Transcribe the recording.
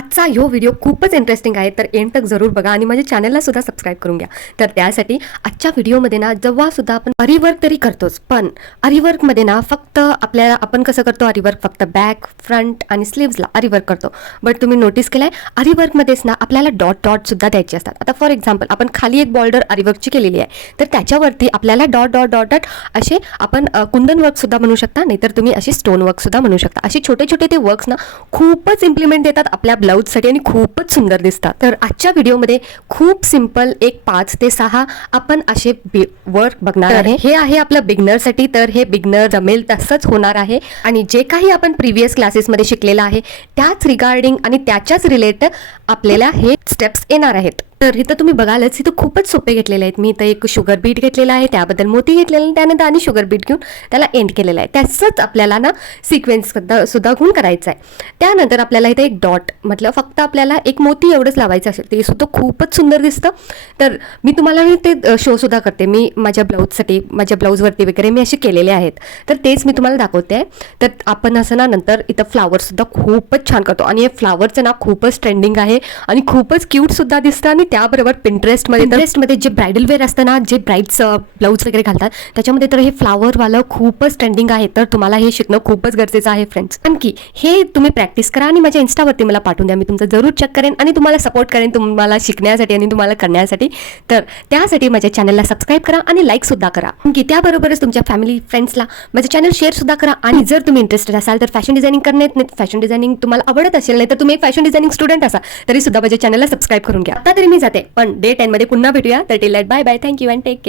आजचा ह्यो व्हिडिओ खूपच इंटरेस्टिंग आहे, तर एंड तक जरूर बघा आणि माझ्या चॅनलला सुद्धा सबस्क्राईब करून घ्या. तर त्यासाठी आजच्या व्हिडिओमध्ये ना जेव्हा सुद्धा आपण आरीवर्क तरी करतोच, पण आरीवर्कमध्ये ना फक्त आपण कसं करतो, आरीवर्क फक्त बॅक, फ्रंट आणि स्लीव्सला आरीवर्क करतो. बट तुम्ही नोटीस केलंय आरीवर्कमध्येच ना आपल्याला डॉट डॉट सुद्धा द्यायचे असतात. आता फॉर एक्झाम्पल आपण खाली एक बॉर्डर आरीवर्कची केलेली आहे, तर त्याच्यावरती आपल्याला डॉट डॉट डॉट डॉट असे आपण कुंदन वर्क सुद्धा म्हणू शकता, नाहीतर तुम्ही असे स्टोन वर्क सुद्धा म्हणू शकता. असे छोटे छोटे ते वर्क्स ना खूपच इम्प्लिमेंट देतात आपल्या ब्लाऊजसाठी आणि खूपच सुंदर दिसतात. तर आजच्या व्हिडिओमध्ये खूप सिंपल एक 5 ते 6 आपण असे वर्क बघणार आहे. हे आहे आपलं बिगनरसाठी, तर हे बिगनर जमेल तसंच होणार आहे आणि जे काही आपण प्रिव्हियस क्लासेसमध्ये शिकलेलं आहे त्याच रिगार्डिंग आणि त्याच्याच रिलेटेड आपल्याला हे स्टेप्स येणार आहेत. तर इथं तुम्ही बघालच इथं खूपच सोपे घेतलेले आहेत. मी इथं एक शुगर बीट घेतलेला आहे, त्याबद्दल मोती घेतलेला आहे, त्यानंतर आणि शुगर बीट घेऊन त्याला एंड केलेला आहे. त्याचंच आपल्याला ना सिक्वेन्स सुद्धा घेऊन करायचं आहे. त्यानंतर आपल्याला इथे एक डॉट म्हटलं फक्त आपल्याला एक मोती एवढंच लावायचं असेल, ते सुद्धा खूपच सुंदर दिसतं. तर मी तुम्हाला ते शो सुद्धा करते. मी माझ्या ब्लाऊजसाठी, माझ्या ब्लाऊजवरती वगैरे मी असे केलेले आहेत, तर तेच मी तुम्हाला दाखवते आहे. तर आपण असं ना नंतर इथं फ्लावरसुद्धा खूपच छान करतो आणि हे फ्लावरचं ना खूपच ट्रेंडिंग आहे आणि खूपच क्यूट सुद्धा दिसतं. आणि त्याबरोबर पिंटरेस्टमध्ये जे ब्रायडल वेअर असतं ना, जे ब्राईड्स ब्लाऊज वगैरे घालतात त्याच्यामध्ये तर हे फ्लावरवालं खूपच ट्रेंडिंग आहे. तर तुम्हाला हे शिकणं खूपच गरजेचं आहे फ्रेंड्स. आणखी हे तुम्ही प्रॅक्टिस करा आणि माझ्या इन्स्टावरती मला पाठवून द्या. मी तुमचं जरूर चेक करेन आणि तुम्हाला सपोर्ट करेन तुम्हाला शिकण्यासाठी आणि तुम्हाला करण्यासाठी. तर त्यासाठी माझ्या चॅनलला सबस्क्राईब करा आणि लाईक सुद्धा करा. आणखी त्याबरोबरच तुमच्या फॅमिली फ्रेंड्सला माझं चॅनल शेअर सुद्धा करा. आणि जर तुम्ही इंटरेस्टेड असाल तर फॅशन डिझायनिंग करण्यात, नाही फॅशन डिझायनिंग तुम्हाला आवडत असेल, नाही तर तुम्ही एक फॅशन डिझायनिंग स्टुडंट असा तरी सुद्धा माझ्या चॅनलला सबस्क्राईब करून घ्या. आता तरी मी जाते, पण डे 10 मध्ये पुन्हा भेटूया. तर till that bye bye, thank you and take care.